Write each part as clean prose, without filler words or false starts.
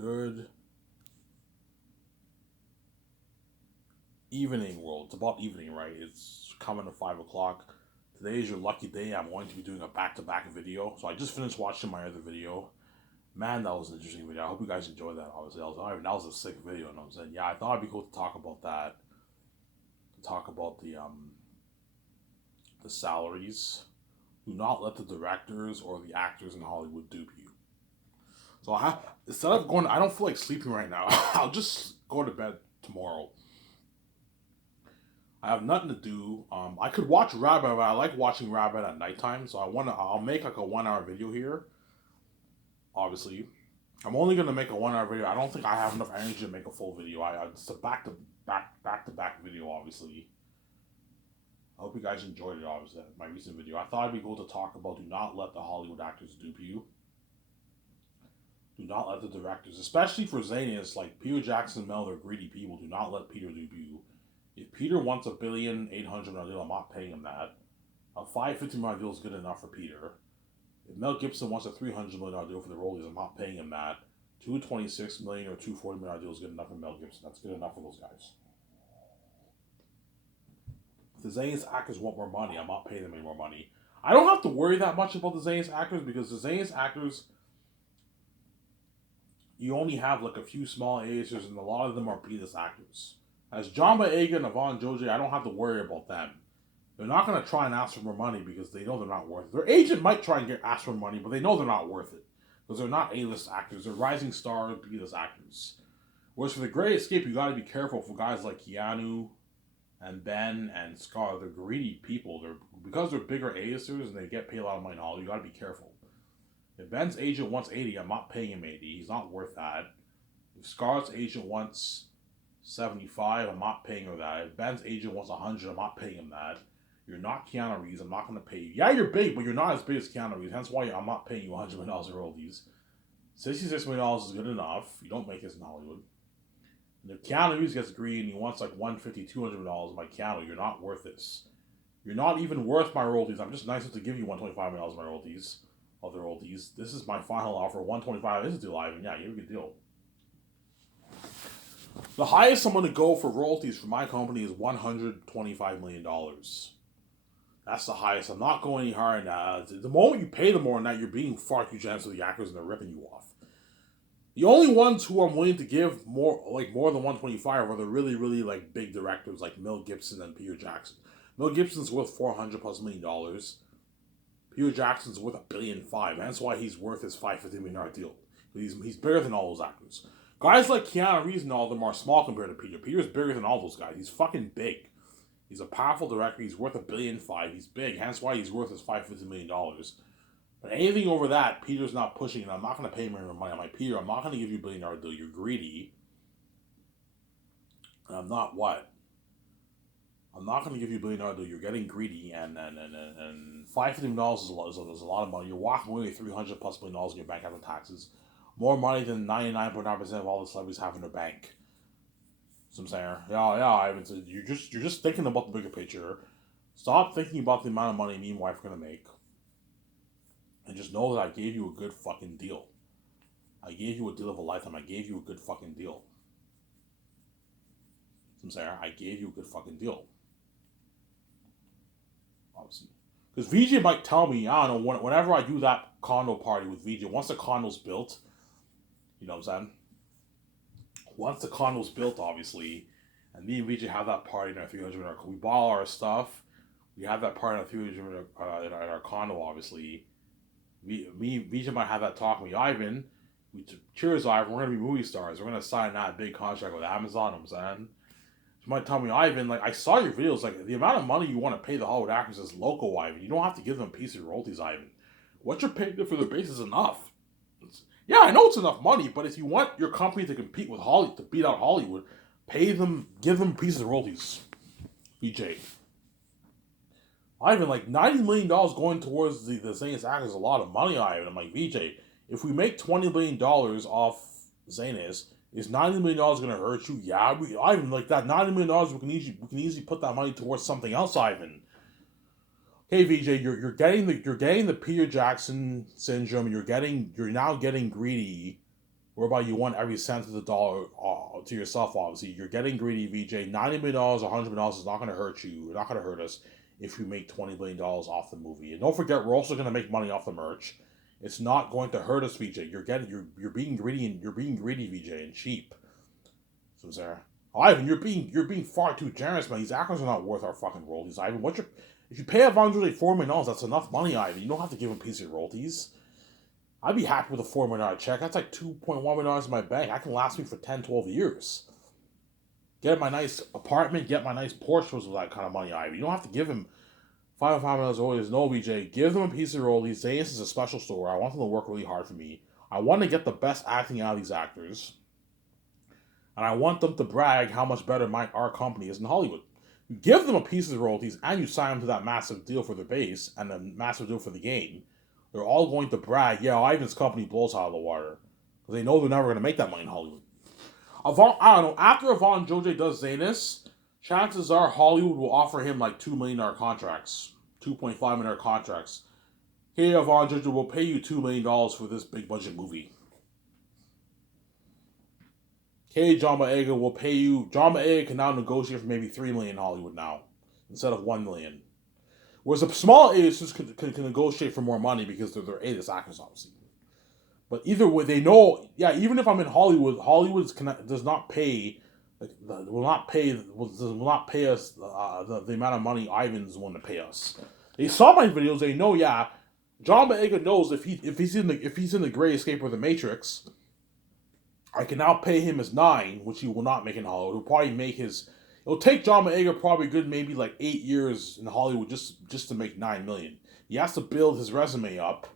Good evening, world. It's about evening, right? It's coming to 5 o'clock. Today is your lucky day. I'm going to be doing a back-to-back video. So I just finished watching my other video. Man, that was an interesting video. I hope you guys enjoyed that. Obviously, that was a sick video. You know what I'm saying? Yeah, I thought it'd be cool to talk about that. To talk about the salaries. Do not let the directors or the actors in Hollywood dupe you. So instead of going, I don't feel like sleeping right now. I'll just go to bed tomorrow. I have nothing to do. I could watch Rabbit, but I like watching Rabbit at nighttime. So I'll make like a 1 hour video here. Obviously, I'm only gonna make a 1 hour video. I don't think I have enough energy to make a full video. It's a back to back video. Obviously, I hope you guys enjoyed it. Obviously, my recent video. I thought it'd be cool to talk about. Do not let the Hollywood actors dupe you. Do not let the directors, especially for Zaynus, like Peter Jackson, Mel, they're greedy people. Do not let Peter dupe you. If Peter wants $1,800,000 deal, I'm not paying him that. A $550 million deal is good enough for Peter. If Mel Gibson wants a $300 million deal for the Rollies, I'm not paying him that. $226 million or $240 million deal is good enough for Mel Gibson. That's good enough for those guys. If the Zaynus actors want more money, I'm not paying them any more money. I don't have to worry that much about the Zaynus actors because the Zaynus actors, you only have like a few small A-listers and a lot of them are B-list actors. As John Boyega and Yvonne Joji, I don't have to worry about them. They're not going to try and ask for more money because they know they're not worth it. Their agent might try and ask for money, but they know they're not worth it. Because they're not A-list actors. They're rising star B-list actors. Whereas for The Great Escape, you got to be careful for guys like Keanu and Ben and Scar. They're greedy people. Because they're bigger A-listers and they get paid a lot of money in Hollywood, you got to be careful. If Ben's agent wants 80, I'm not paying him 80. He's not worth that. If Scar's agent wants 75, I'm not paying her that. If Ben's agent wants 100, I'm not paying him that. You're not Keanu Reeves, I'm not going to pay you. Yeah, you're big, but you're not as big as Keanu Reeves. Hence why I'm not paying you $100 million in royalties. $66 million is good enough. You don't make this in Hollywood. And if Keanu Reeves gets greedy and he wants like $150, $200 million by Keanu, you're not worth this. You're not even worth my royalties. I'm just nice enough to give you $125 million of my royalties. Of the royalties. This is my final offer. $125 is a deal, Ivan. Yeah, you have a good deal. The highest I'm going to go for royalties for my company is $125 million. That's the highest. I'm not going any higher than that. The moment you pay them more than that, you're being far too generous with the actors and they're ripping you off. The only ones who I'm willing to give more than 125 are the really, really like big directors like Mel Gibson and Peter Jackson. Mel Gibson's worth $400+ million. Peter Jackson's worth $1.5 billion. That's why he's worth his $550 million deal. He's bigger than all those actors. Guys like Keanu Reeves and all of them are small compared to Peter. Peter's bigger than all those guys. He's fucking big. He's a powerful director. He's worth $1.5 billion. He's big. Hence why he's worth his $550 million. But anything over that, Peter's not pushing, and I'm not going to pay him any money. I'm like, Peter, I'm not going to give you $1 billion deal. You're greedy. And I'm not what? I'm not going to give you $1 billion deal. You're getting greedy, and $550 million is a lot of money. You're walking away with $300+ million in your bank after taxes. More money than 99.9% of all the celebrities have in their bank. So I'm saying, you're just thinking about the bigger picture. Stop thinking about the amount of money me and my wife are gonna make, and just know that I gave you a good fucking deal. I gave you a deal of a lifetime. I gave you a good fucking deal. So I'm saying, I gave you a good fucking deal. Obviously, because VJ might tell me, I don't know, whenever I do that condo party with VJ, once the condo's built. You know what I'm saying? Once the condo's built, obviously, and me and VJ have that party in our 300, we bought all our stuff. We have that party in our 300 in our condo, obviously. VJ might have that talk with me, Ivan. Cheers, Ivan. We're gonna be movie stars. We're gonna sign that big contract with Amazon. I'm saying. She might tell me, Ivan, like I saw your videos. Like the amount of money you want to pay the Hollywood actors is local, Ivan. You don't have to give them a piece of royalties, Ivan. What you're paying them for their base is enough. Yeah, I know it's enough money, but if you want your company to compete with Hollywood, to beat out Hollywood, pay them, give them pieces of royalties. VJ. Ivan, like $90 million going towards the Zaynus actors is a lot of money, Ivan. I'm like, VJ, if we make $20 million off Zaynus, is $90 million going to hurt you? Yeah, Ivan, like that $90 million, we can easily put that money towards something else, Ivan. Hey VJ, you're getting the Peter Jackson syndrome. You're now getting greedy whereby you want every cent of the dollar to yourself. Obviously, you're getting greedy, VJ. $90 million, $100 is not going to hurt you. It's not going to hurt us if we make $20 million off the movie. And don't forget, we're also going to make money off the merch. It's not going to hurt us, VJ. You're being greedy and VJ, and cheap. So Sarah, Ivan, you're being far too generous, man. These actors are not worth our fucking royalties, Ivan. If you pay Avon Joje $4 million, that's enough money, Ivan. You don't have to give him a piece of royalties. I'd be happy with a $4 million check. That's like $2.1 million in my bank. I can last me for 10, 12 years. Get my nice apartment, get my nice Porsche with that kind of money, Ivan. You don't have to give him $5 million royalties. No, VJ. Give them a piece of royalties. Say this is a special store. I want them to work really hard for me. I want to get the best acting out of these actors. And I want them to brag how much better our company is in Hollywood. You give them a piece of royalties and you sign them to that massive deal for their base and a massive deal for the game. They're all going to brag, yeah, Ivan's company blows out of the water. Because they know they're never going to make that money in Hollywood. I don't know, after Avon Joje does Zanus, chances are Hollywood will offer him like $2 million contracts. $2.5 million contracts. Hey, Avon Joje, we'll pay you $2 million for this big budget movie. Okay, John Boyega will pay you. John Boyega can now negotiate for maybe $3 million in Hollywood now, instead of $1 million. Whereas the small A-listers can negotiate for more money because they're A-list actors, obviously. But either way, they know. Yeah, even if I'm in Hollywood, does not pay. Will not pay us the amount of money Ivan's willing to pay us. They saw my videos. They know. Yeah, John Boyega knows if he's in the Great Escape or the Matrix, I can now pay him his 9, which he will not make in Hollywood. He'll probably make his. It'll take John Boyega probably good maybe like 8 years in Hollywood just to make $9 million. He has to build his resume up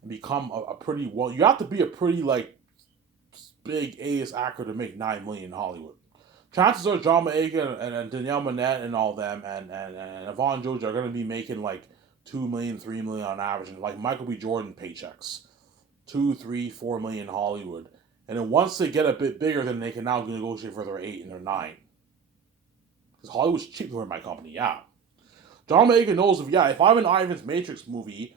and become a pretty well. You have to be a pretty like big A-list actor to make $9 million in Hollywood. Chances are John Boyega and Danielle Minette and all them and Avon Joje are going to be making like $2 million, $3 million on average, and like Michael B. Jordan paychecks, $2, $3, $4 million in Hollywood. And then once they get a bit bigger, then they can now negotiate for their 8 and their 9. Because Hollywood's cheap to run my company, yeah. John Boyega knows if I'm in Ivan's Matrix movie,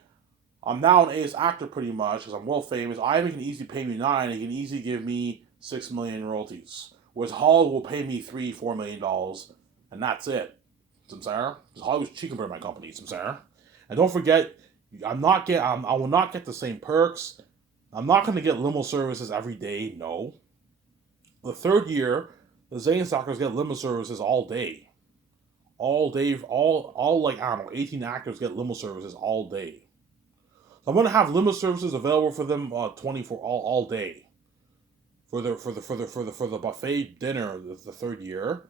I'm now an A-list actor pretty much, because I'm world famous. Ivan can easily pay me 9, he can easily give me $6 million in royalties. Whereas Hollywood will pay me $3, $4 million, and that's it. Samsara? Because Hollywood's cheap compared to my company, Samsara. And don't forget, I will not get the same perks. I'm not going to get limo services every day, no. The third year, the Zanus actors get limo services all day. All day, all like, I don't know, 18 actors get limo services all day. So I'm going to have limo services available for them 24 all day. For the buffet dinner the third year,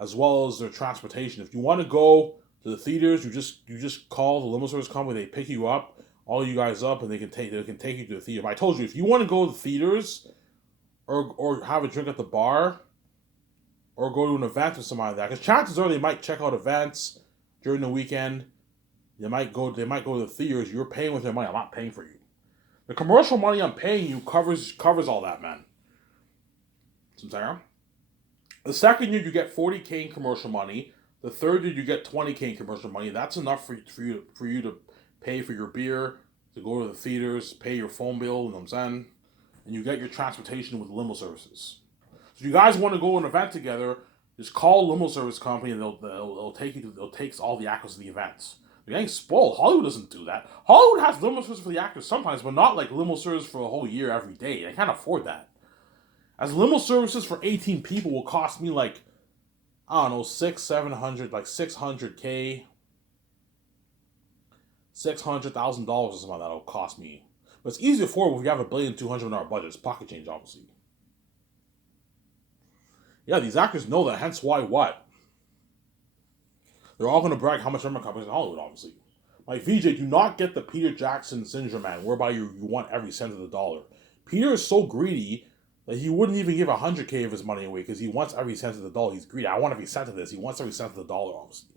as well as their transportation. If you want to go to the theaters, you just call the limo service company, they pick you up, all you guys up, and they can take you to the theater. But I told you, if you want to go to the theaters or have a drink at the bar or go to an event or something like that, because chances are they might check out events during the weekend. They might go to the theaters. You're paying with their money. I'm not paying for you. The commercial money I'm paying you covers all that, man. The second year you get $40K in commercial money. The third year you get $20K in commercial money. That's enough for you to pay for your beer, to go to the theaters, pay your phone bill, you know what I'm saying? And you get your transportation with limo services. So if you guys want to go to an event together, just call a limo service company and they'll take all the actors to the events. You're getting spoiled. Hollywood doesn't do that. Hollywood has limo service for the actors sometimes, but not like limo service for a whole year every day. They can't afford that. As limo services for 18 people will cost me like, I don't know, $600,000 or $600,000 or something like that will cost me. But it's easy to afford if you have $1.2 billion in our budget. It's pocket change, obviously. Yeah, these actors know that, hence why what? They're all going to brag how much their companies in Hollywood, obviously. Like, VJ, do not get the Peter Jackson syndrome, man, whereby you want every cent of the dollar. Peter is so greedy that he wouldn't even give $100K of his money away because he wants every cent of the dollar. He's greedy. I want every cent of this. He wants every cent of the dollar, obviously.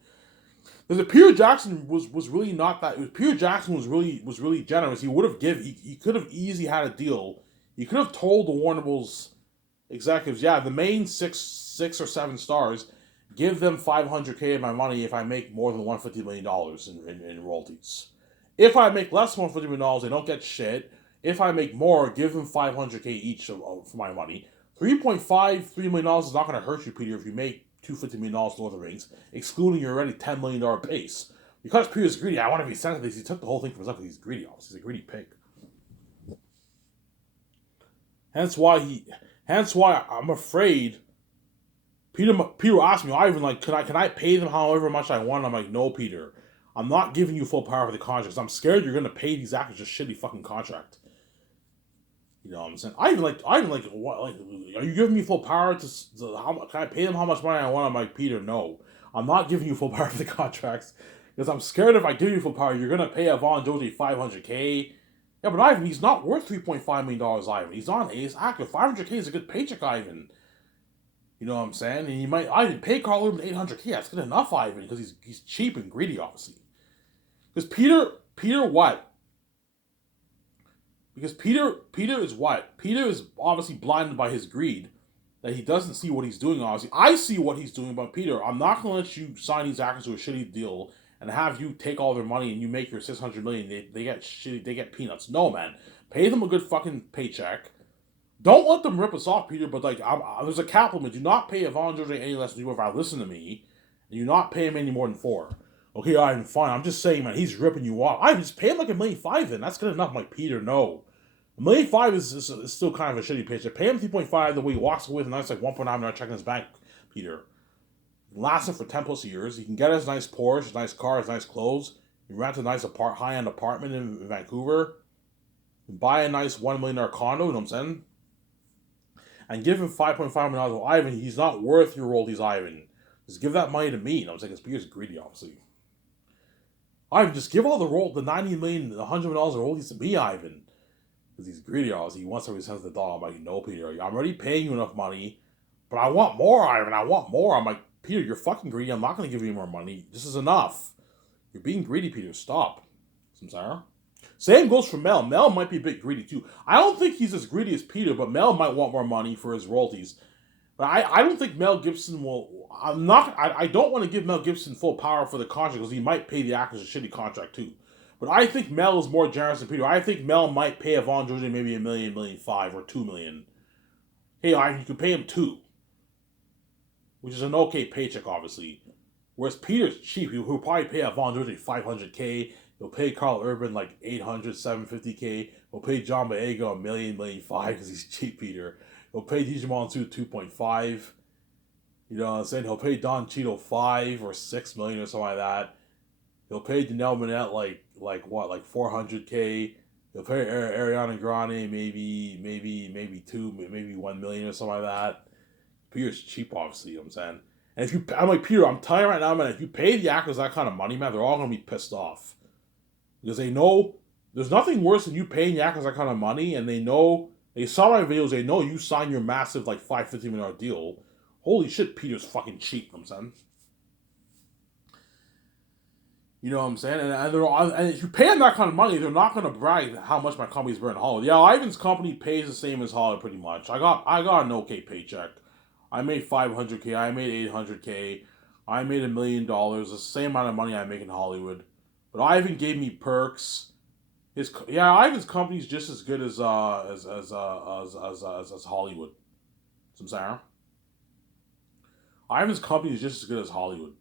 Because Peter Jackson was really not that. Peter Jackson was really generous. He could have easily had a deal. He could have told the Warner Bros. Executives, yeah, the main six or 7 stars, give them $500K of my money if I make more than $150 million in royalties. If I make less than $150 million, they don't get shit. If I make more, give them $500K each for my money. $3.5, $3 million is not going to hurt you, Peter, if you make $250 million Lord of the Rings, excluding your already $10 million base. Because Peter's greedy, I want to be sensitive. He took the whole thing for himself because he's greedy, obviously. He's a greedy pig. Hence why I'm afraid. Peter asked me, Ivan, like, can I pay them however much I want? I'm like, no, Peter. I'm not giving you full power for the contract because I'm scared you're gonna pay these actors a shitty fucking contract. You know what I'm saying? I even like what, like, are you giving me full power to how can I pay them how much money I want? I'm like, Peter, no. I'm not giving you full power for the contracts because I'm scared if I give you full power, you're gonna pay Avon Joji $500K. Yeah, but Ivan, he's not worth $3.5 million, Ivan. He's on Ace Actor. $500K is a good paycheck, Ivan. You know what I'm saying? And you might Ivan pay Carl Urban $800K. That's good enough, Ivan, because he's cheap and greedy, obviously. Because Peter what? Because Peter is what? Peter is obviously blinded by his greed. That he doesn't see what he's doing, obviously. I see what he's doing, but Peter, I'm not going to let you sign these actors to a shitty deal and have you take all their money and you make your $600 million. They get shitty, they get peanuts. No, man. Pay them a good fucking paycheck. Don't let them rip us off, Peter, but like, there's a cap limit. Do not pay Avon George any less than you if I listen to me. And you not pay him any more than 4. Okay, Ivan, fine. I'm just saying, man, he's ripping you off. Ivan, just pay him like $1.5 million then. That's good enough. I'm like, Peter, no. $1.5 million is still kind of a shitty paycheck. Pay him 3.5 the way he walks away with a nice like 1.9 million check in his bank, Peter. Last him for 10 plus years. He can get his nice Porsche, his nice car, his nice clothes. You rent a nice high-end apartment in Vancouver. Buy a nice $1 million condo, you know what I'm saying? And give him $5.5 million. Ivan, he's not worth your royalties, Ivan. Just give that money to me. You know what I'm saying? Because Peter's greedy, obviously. Ivan, just give all the $90 million, the $100 million royalties to me, Ivan. Because he's greedy, obviously. He wants somebody to send the dog. I'm like, no, Peter. I'm already paying you enough money. But I want more, Ivan. I want more. I'm like, Peter, you're fucking greedy. I'm not going to give you more money. This is enough. You're being greedy, Peter. Stop. Samsara. Same goes for Mel. Mel might be a bit greedy, too. I don't think he's as greedy as Peter, but Mel might want more money for his royalties. But I don't think Mel Gibson will... I don't want to give Mel Gibson full power for the contract because he might pay the actors a shitty contract, too. But I think Mel is more generous than Peter. I think Mel might pay Avon George maybe $1 million, $1.5 million, or $2 million. Hey, Ivan, you could pay him $2 million, which is an okay paycheck, obviously. Whereas Peter's cheap. He'll probably pay Avon George $500K. He'll pay Carl Urban like $800, $750K. He'll pay John Boyega $1 million, $1.5 million because he's cheap, Peter. He'll pay Digimon 2 $2.5. You know what I'm saying? He'll pay Don Cheadle $5 or $6 million or something like that. He'll pay Janelle Monáe like $400K. He'll pay Ariana Grande maybe 2, maybe 1 million or something like that. Peter's cheap, obviously, you know what I'm saying? And I'm like, Peter, I'm telling you right now, man, if you pay the actors that kind of money, man, they're all gonna be pissed off. Because they know there's nothing worse than you paying the actors that kind of money, and they saw my videos, they know you signed your massive like $550 million deal. Holy shit, Peter's fucking cheap, you know what I'm saying? You know what I'm saying? And if you pay them that kind of money, they're not going to brag how much my company's burning Hollywood. Yeah, Ivan's company pays the same as Hollywood pretty much. I got an okay paycheck. I made $500K. I made $800K. I made $1 million. The same amount of money I make in Hollywood. But Ivan gave me perks. Ivan's company's just as good as Hollywood. Some Sarah. Ivan's company is just as good as Hollywood.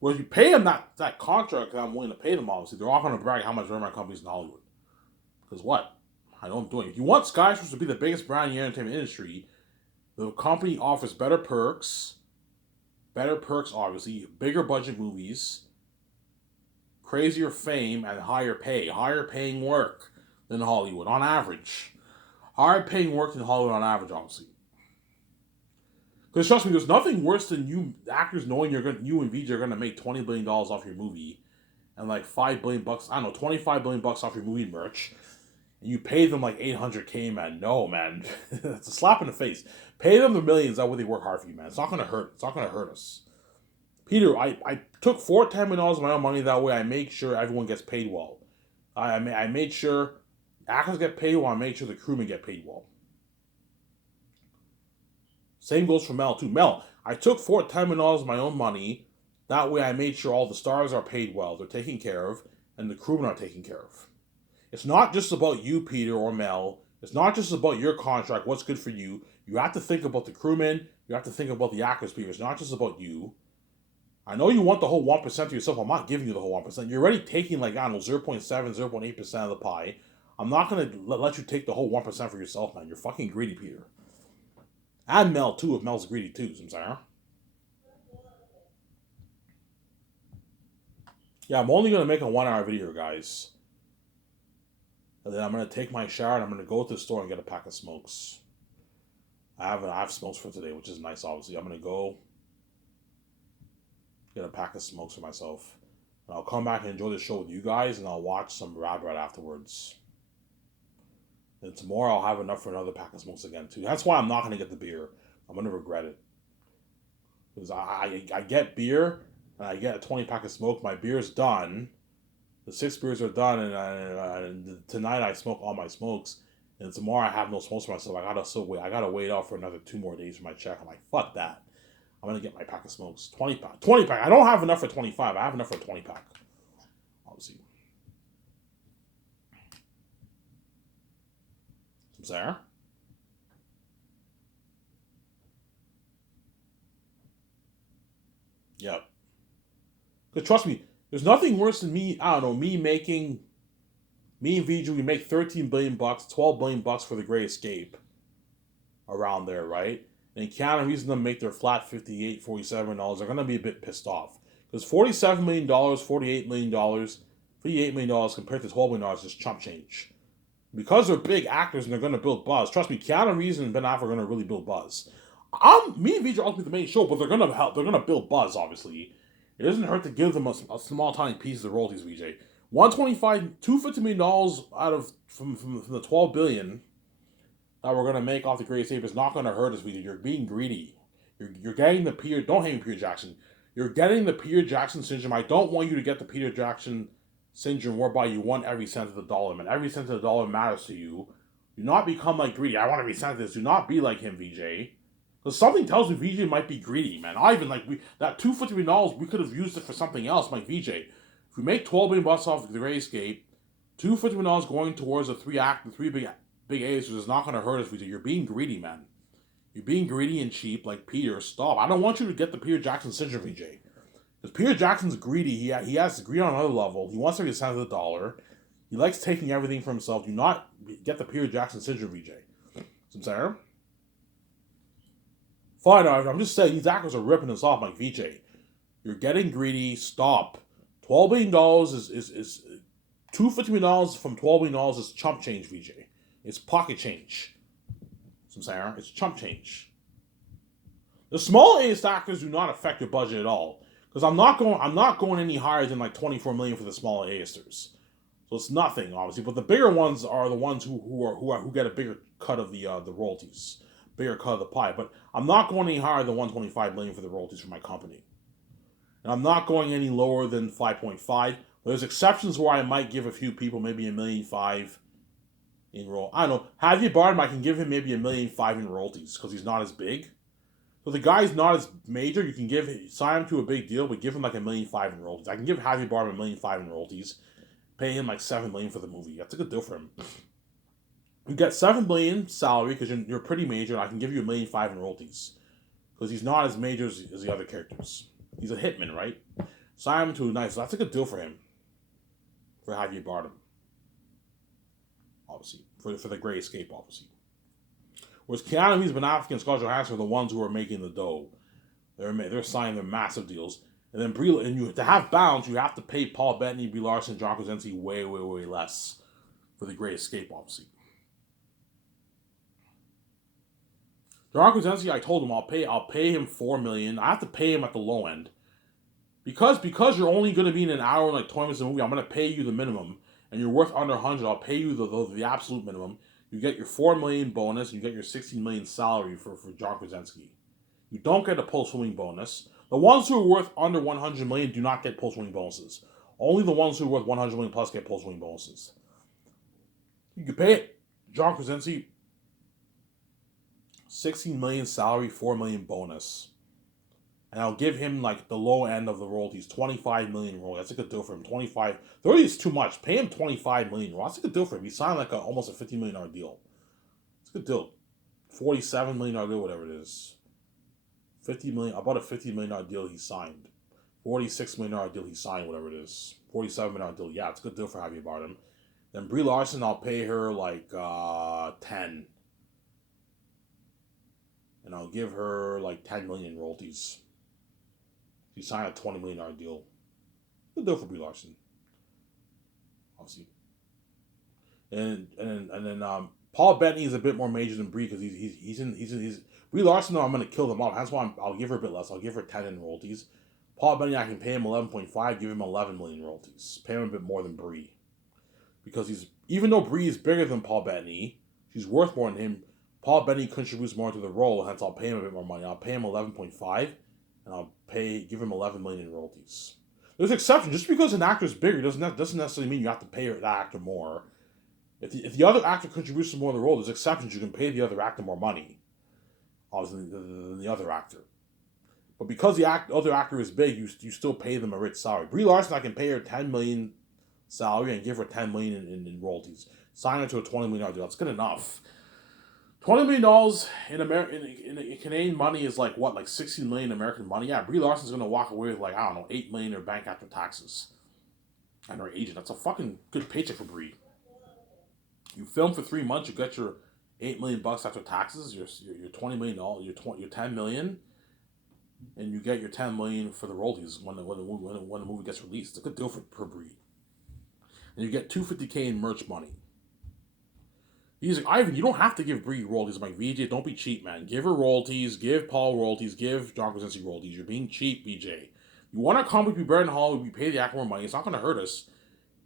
Well, if you pay them that contract that I'm willing to pay them, obviously, they're all going to brag how much my company's in Hollywood. Because what? I know I'm doing. If you want Skyscraper to be the biggest brand in the entertainment industry, the company offers better perks, obviously, bigger budget movies, crazier fame, and higher paying work than Hollywood, on average. Higher paying work than Hollywood on average, obviously. Because trust me, there's nothing worse than you actors knowing you and VJ are gonna make $20 billion off your movie, and like $5 billion, I don't know, $25 billion off your movie merch, and you pay them like $800K, man. No, man, it's a slap in the face. Pay them the millions. That way they work hard for you, man. It's not gonna hurt. It's not gonna hurt us. Peter, I took $10 million of my own money. That way I make sure everyone gets paid well. I made sure actors get paid well. I made sure the crewmen get paid well. Same goes for Mel, too. Mel, I took $10 million of my own money. That way I made sure all the stars are paid well, they're taken care of, and the crewmen are taken care of. It's not just about you, Peter or Mel. It's not just about your contract, what's good for you. You have to think about the crewmen. You have to think about the actors, Peter. It's not just about you. I know you want the whole 1% to yourself. I'm not giving you the whole 1%. You're already taking, like, I don't know, 0.7, 0.8% of the pie. I'm not going to let you take the whole 1% for yourself, man. You're fucking greedy, Peter. And Mel, too, if Mel's greedy, too. I'm sorry. Yeah, I'm only going to make a 1-hour video, guys. And then I'm going to take my shower and I'm going to go to the store and get a pack of smokes. I have smokes for today, which is nice, obviously. I'm going to go get a pack of smokes for myself. And I'll come back and enjoy the show with you guys, and I'll watch some Rad Rat afterwards. And tomorrow I'll have enough for another pack of smokes again, too. That's why I'm not going to get the beer. I'm going to regret it. Because I get beer, and I get a 20 pack of smoke. My beer's done. The 6 beers are done, and tonight I smoke all my smokes. And tomorrow I have no smokes for myself. I gotta wait out for another 2 more days for my check. I'm like, fuck that. I'm gonna get my pack of smokes. 20 pack. 20 pack. I don't have enough for 25. I have enough for a 20 pack. Obviously. Sarah? Yep. Because trust me, there's nothing worse than me, I don't know, me and VJ, we make 13 billion bucks, 12 billion bucks for the Great Escape. Around there, right? And Keanu Reeves and them make their flat $58, $47, they're gonna be a bit pissed off. Because $47 million, $48 million, $58 million compared to $12 million is just chump change. Because they're big actors and they're gonna build buzz. Trust me, Keanu Reeves and Ben Affleck are gonna really build buzz. Me and VJ are ultimately the main show, but they're gonna help. They're gonna build buzz. Obviously, it doesn't hurt to give them a small tiny piece of the royalties. VJ, 125, $250 million out of from the 12 billion that we're gonna make off the Great Escape is not gonna hurt us. VJ, you're being greedy. You're getting the Peter. Don't hate me, Peter Jackson. You're getting the Peter Jackson syndrome. I don't want you to get the Peter Jackson syndrome whereby you want every cent of the dollar, man. Every cent of the dollar matters to you. Do not become like greedy. I want every cent of this. Do not be like him, VJ. Because something tells me VJ might be greedy, man. I even like that $250 we could have used it for something else, like VJ. If we make 12 million bucks off the Great Escape, $250 going towards the three big A's is not going to hurt us, VJ. You're being greedy, man. You're being greedy and cheap, like Peter. Stop. I don't want you to get the Peter Jackson syndrome, VJ. Because Peter Jackson's greedy. He has greed on another level. He wants every cent of the dollar. He likes taking everything for himself. Do not get the Peter Jackson syndrome, VJ. Sincere? Fine, I'm just saying these actors are ripping us off, like VJ. You're getting greedy. Stop. $12 billion is $250 million from $12 billion is chump change, VJ. It's pocket change. Sincere? It's chump change. The small A actors do not affect your budget at all. Because I'm not going any higher than like 24 million for the smaller A-listers. So it's nothing, obviously. But the bigger ones are the ones who get a bigger cut of the royalties, bigger cut of the pie. But I'm not going any higher than 125 million for the royalties for my company, and I'm not going any lower than 5.5. There's exceptions where I might give a few people maybe $1.5 million in royalties. I don't know. Javier Bardem, I can give him maybe $1.5 million in royalties because he's not as big. So the guy's not as major. You can sign him to a big deal, but give him like $1.5 million in royalties. I can give Javier Bardem $1.5 million in royalties, pay him like $7 million for the movie. That's a good deal for him. You get $7 million salary because you're pretty major, and I can give you $1.5 million in royalties because he's not as major as the other characters. He's a hitman, right? Sign him to a nice. That's a good deal for him. For Javier Bardem, obviously, for the Great Escape, obviously. Whereas Keanu Reeves, Ben Affleck, and Scarlett Johansson are the ones who are making the dough. They're signing their massive deals. And then to have balance, you have to pay Paul Bettany, Brie Larson, John Krasinski way, way, way less for the Great Escape, obviously. John Krasinski, I told him I'll pay him $4 million. I have to pay him at the low end. Because you're only going to be in an hour and like 20 minutes of the movie, I'm going to pay you the minimum. And you're worth under 100, I'll pay you the absolute minimum. You get your $4 million bonus, and you get your $16 million salary for John Krasinski. You don't get a post-filming bonus. The ones who are worth under 100 million do not get post-filming bonuses. Only the ones who are worth 100 million plus get post-filming bonuses. You can pay John Krasinski $16 million salary, $4 million bonus. and I'll give him like the low end of the royalties, 25 million royalties. That's a good deal for him. 25, 30 is too much. Pay him 25 million royalties. That's a good deal for him. He signed like almost a $50 million deal. It's a good deal. $47 million deal, whatever it is. 50 million, about a $50 million deal he signed. $46 million deal he signed, whatever it is. $47 million deal. Yeah, it's a good deal for Javier Bardem. Then Brie Larson, I'll pay her like 10. And I'll give her like 10 million royalties. She signed a $20 million deal. Good deal for Brie Larson. Obviously. And then Paul Bettany is a bit more major than Brie because he's Brie Larson. Though I'm gonna kill them off. That's why I'll give her a bit less. I'll give her 10 in royalties. Paul Bettany, I can pay him 11.5. Give him 11 million royalties. Pay him a bit more than Brie because even though Brie is bigger than Paul Bettany, she's worth more than him. Paul Bettany contributes more to the role, hence I'll pay him a bit more money. I'll pay him 11.5, and I'll give him 11 million in royalties. There's exceptions. Just because an actor is bigger doesn't necessarily mean you have to pay that actor more. If the other actor contributes more to the role, there's exceptions. You can pay the other actor more money, obviously, than the other actor. But because the other actor is big, you still pay them a rich salary. Brie Larson, I can pay her $10 million salary and give her $10 million in royalties. Sign her to a $20 million deal. That's good enough. $20 million in Canadian money is like what, like $16 million American money? Yeah, Brie Larson's gonna walk away with like, I don't know, $8 million in her bank after taxes. And her agent. That's a fucking good paycheck for Brie. You film for 3 months, you get your $8 million after taxes, your $20 million, your $10 million, and you get your $10 million for the royalties when the movie gets released. It's a good deal for Brie. And you get $250K in merch money. He's like, Ivan, you don't have to give Brie royalties. I'm like, VJ, don't be cheap, man. Give her royalties, give Paul royalties, give John Krasinski royalties. You're being cheap, VJ. You want our comic to be better than Hollywood, we pay the actor more money. It's not going to hurt us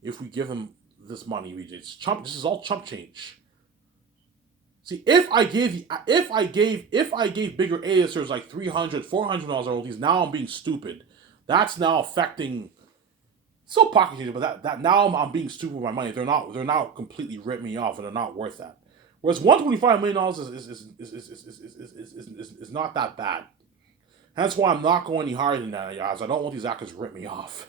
if we give them this money, VJ. It's chump. This is all chump change. See, if I gave bigger A-listers like $300, $400 royalties, now I'm being stupid. That's now affecting. Still pocket change, but that now I'm being stupid with my money. They're not completely ripping me off, and they're not worth that. Whereas $125 million is not that bad. That's why I'm not going any higher than that, guys. I don't want these actors to rip me off.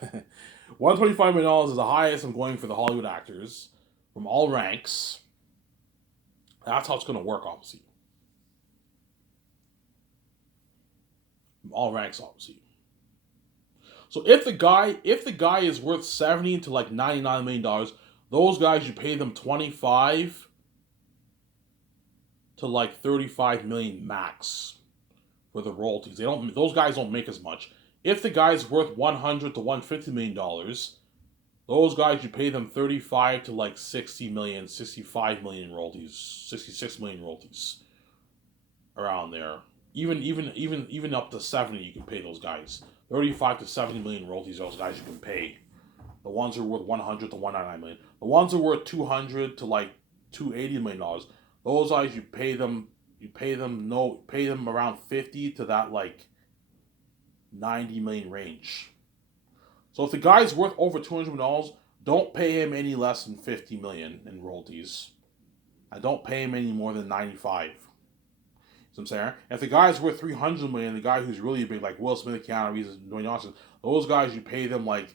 $125 million is the highest I'm going for the Hollywood actors from all ranks. That's how it's going to work, obviously. From all ranks, obviously. So if the guy is worth $70 to like $99 million, those guys you pay them 25 to like 35 million max for the royalties. Those guys don't make as much. If the guy's worth $100 to $150 million, those guys you pay them 35 to like 60 million, 65 million royalties, 66 million royalties. Around there. Even up to 70 you can pay those guys. 35 to 70 million royalties, those guys you can pay. The ones who are worth 100 to 199 million. The ones who are worth 200 to like $280 million, those guys you pay them around 50 to that like 90 million range. So if the guy's worth over $200 million, don't pay him any less than 50 million in royalties. And don't pay him any more than 95. I'm saying, if the guy's worth 300 million, the guy who's really big, like Will Smith, Keanu Reeves, Dwayne Johnson, those guys you pay them like,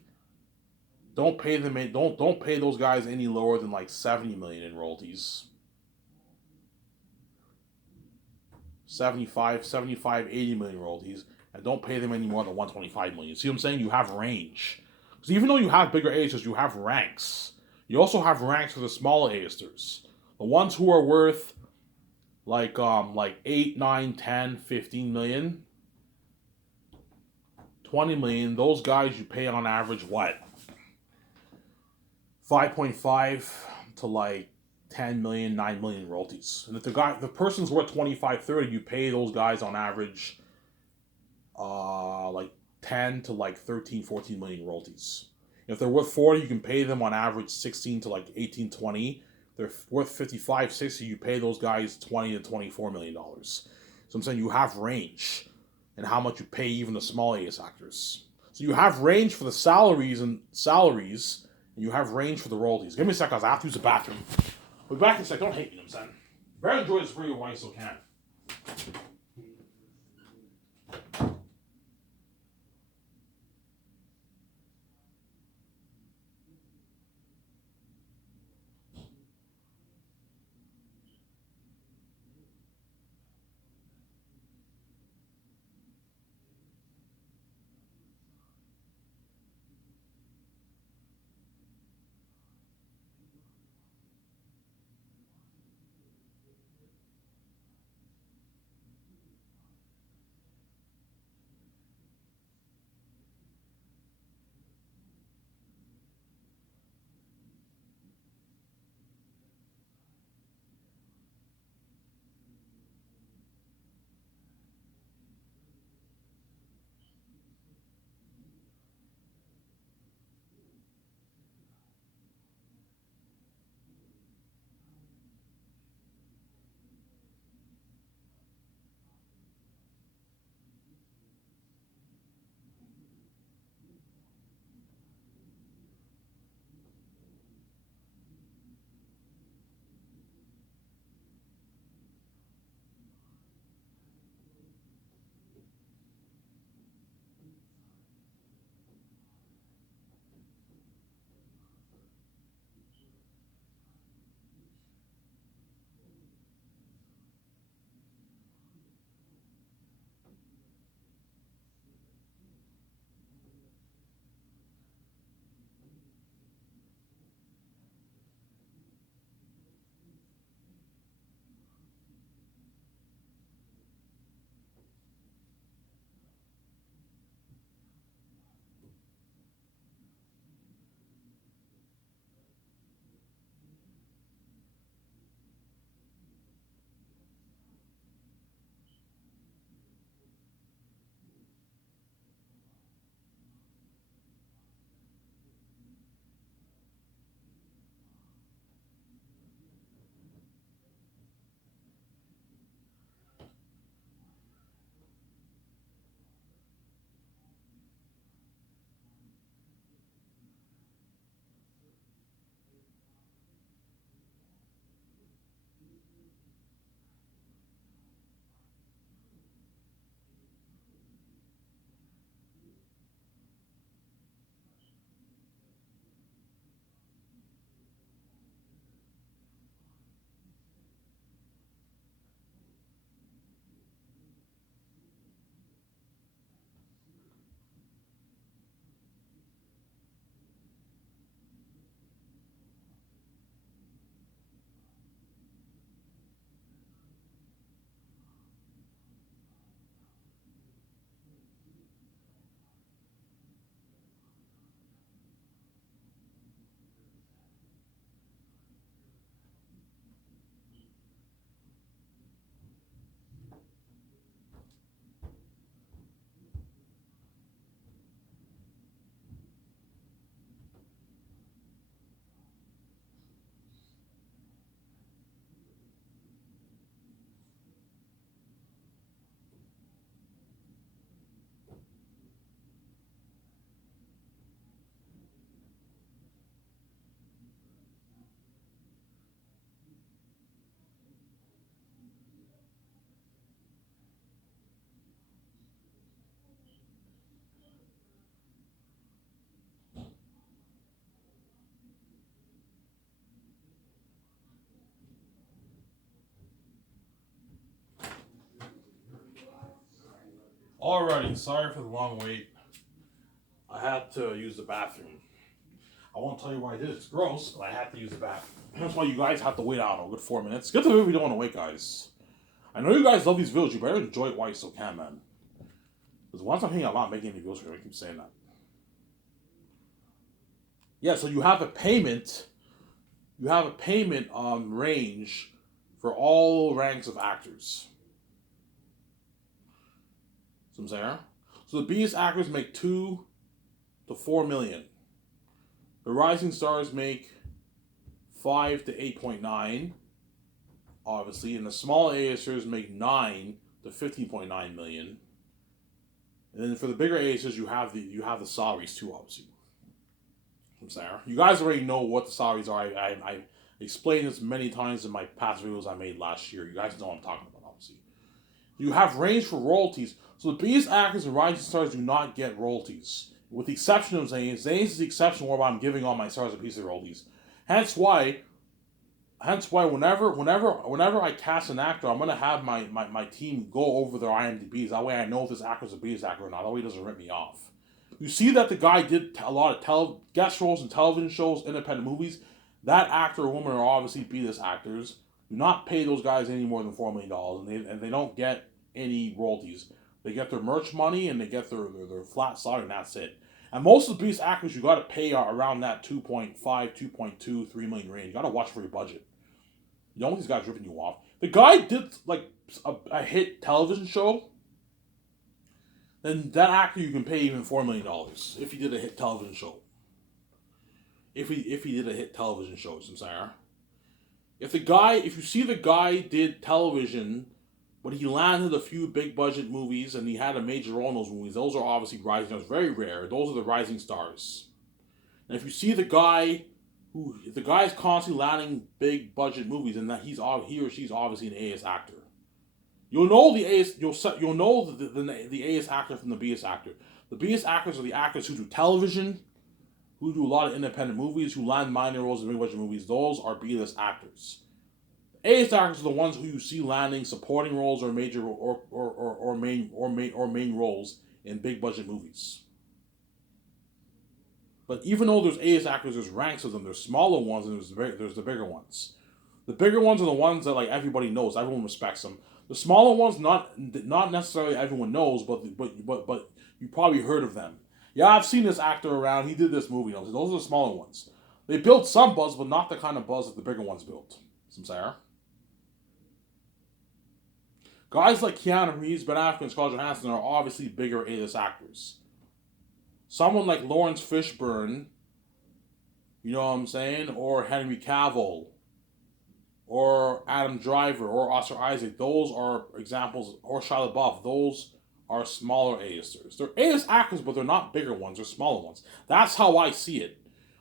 don't pay those guys any lower than like 70 million in royalties. 75, 80 million royalties, and don't pay them any more than 125 million. See what I'm saying? You have range. Because even though you have bigger A-listers, you have ranks. You also have ranks for the smaller A-listers. The ones who are worth like 8, 9, 10, 15 million, 20 million, those guys you pay on average what? 5.5 to like 10 million, 9 million royalties. And if the person's worth 25, 30, you pay those guys on average like 10 to like 13, 14 million royalties. If they're worth 40, you can pay them on average 16 to like 18, 20. They're worth 55, 60, you pay those guys $20 to $24 million. So I'm saying you have range in how much you pay even the small AS actors. So you have range for the salaries, and you have range for the royalties. Give me a sec, guys. I have to use the bathroom. We'll be back in a sec. Don't hate me, you know what I'm saying? Better enjoy this video while you still can. Alrighty, sorry for the long wait. I had to use the bathroom. I won't tell you why I did it. It's gross, but I had to use the bathroom. That's why you guys have to wait out a good 4 minutes. Get to the video if you don't want to wait, guys. I know you guys love these videos. You better enjoy it while you still can, man. Because once I'm hanging out, I'm not making any videos, I keep saying that. Yeah, so you have a payment. You have a payment range for all ranks of actors. So I'm saying. So the biggest actors make 2 to 4 million. The rising stars make 5 to 8.9, obviously, and the small A-listers make 9 to 15.9 million. And then for the bigger A-listers, you have the salaries too, obviously. I'm saying. You guys already know what the salaries are. I explained this many times in my past videos I made last year. You guys know what I'm talking about, obviously. You have range for royalties. So the biggest actors and rising stars do not get royalties. With the exception of Zayn. Zayn is the exception where I'm giving all my stars a piece of royalties. Hence why whenever I cast an actor, I'm gonna have my team go over their IMDb's. That way I know if this actor's a biggest actor or not. That way he doesn't rip me off. You see that the guy did a lot of guest roles in television shows, independent movies. That actor or woman are obviously B-list actors. Do not pay those guys any more than $4 million, and they don't get any royalties. They get their merch money and they get their flat salary, and that's it. And most of the biggest actors you got to pay are around that 2.5, 2.2, 3 million range. You got to watch for your budget. You don't want these guys ripping you off. The guy did like a hit television show. Then that actor you can pay even $4 million if he did a hit television show. If he did a hit television show, I'm saying. If you see the guy did television, but he landed a few big budget movies and he had a major role in those movies, those are obviously rising stars. Very rare. Those are the rising stars. And if you see the guy is constantly landing big budget movies, and that he or she's obviously an A-list actor. You'll know the A-list. You'll know the A-list actor from the B-list actor. The B-list actors are the actors who do television, who do a lot of independent movies, who land minor roles in big budget movies. Those are B-list actors. A-list actors are the ones who you see landing supporting roles or major or main roles in big budget movies. But even though there's A-list actors, there's ranks of them. There's smaller ones and there's the bigger ones. The bigger ones are the ones that like everybody knows, everyone respects them. The smaller ones, not necessarily everyone knows, but you probably heard of them. Yeah, I've seen this actor around. He did this movie. Those are the smaller ones. They build some buzz, but not the kind of buzz that the bigger ones built. Some Sarah. Guys like Keanu Reeves, Ben Affleck, and Scarlett Johansson are obviously bigger A-list actors. Someone like Lawrence Fishburne, you know what I'm saying, or Henry Cavill, or Adam Driver, or Oscar Isaac, those are examples, or Shia LaBeouf, those are smaller A-listers. They're A-list actors, but they're not bigger ones, they're smaller ones. That's how I see it.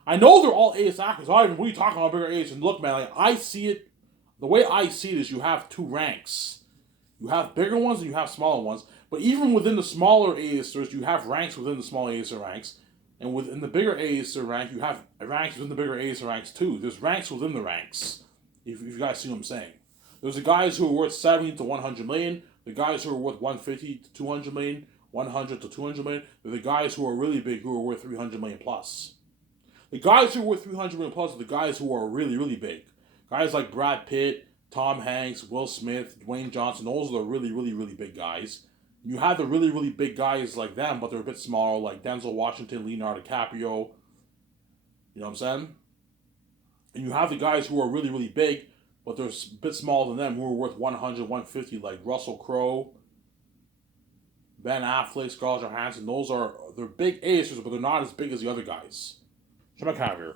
I know they're all A-list actors. What are you talking about bigger A-listers? And look, man, like I see it, the way I see it is you have two ranks. You have bigger ones and you have smaller ones. But even within the smaller A-listers, you have ranks within the small A-lister ranks. And within the bigger A-lister rank, you have ranks within the bigger A-lister ranks too. There's ranks within the ranks. If you guys see what I'm saying. There's the guys who are worth 70 to 100 million. The guys who are worth 150 to 200 million. 100 to 200 million. They're the guys who are really big who are worth 300 million plus. The guys who are worth 300 million plus are the guys who are really, really big. Guys like Brad Pitt, Tom Hanks, Will Smith, Dwayne Johnson, those are the really, really, really big guys. You have the really, really big guys like them, but they're a bit smaller, like Denzel Washington, Leonardo DiCaprio. You know what I'm saying? And you have the guys who are really, really big, but they're a bit smaller than them, who are worth 100, 150, like Russell Crowe, Ben Affleck, Scarlett Johansson. They're big A-listers, but they're not as big as the other guys. Come back out here.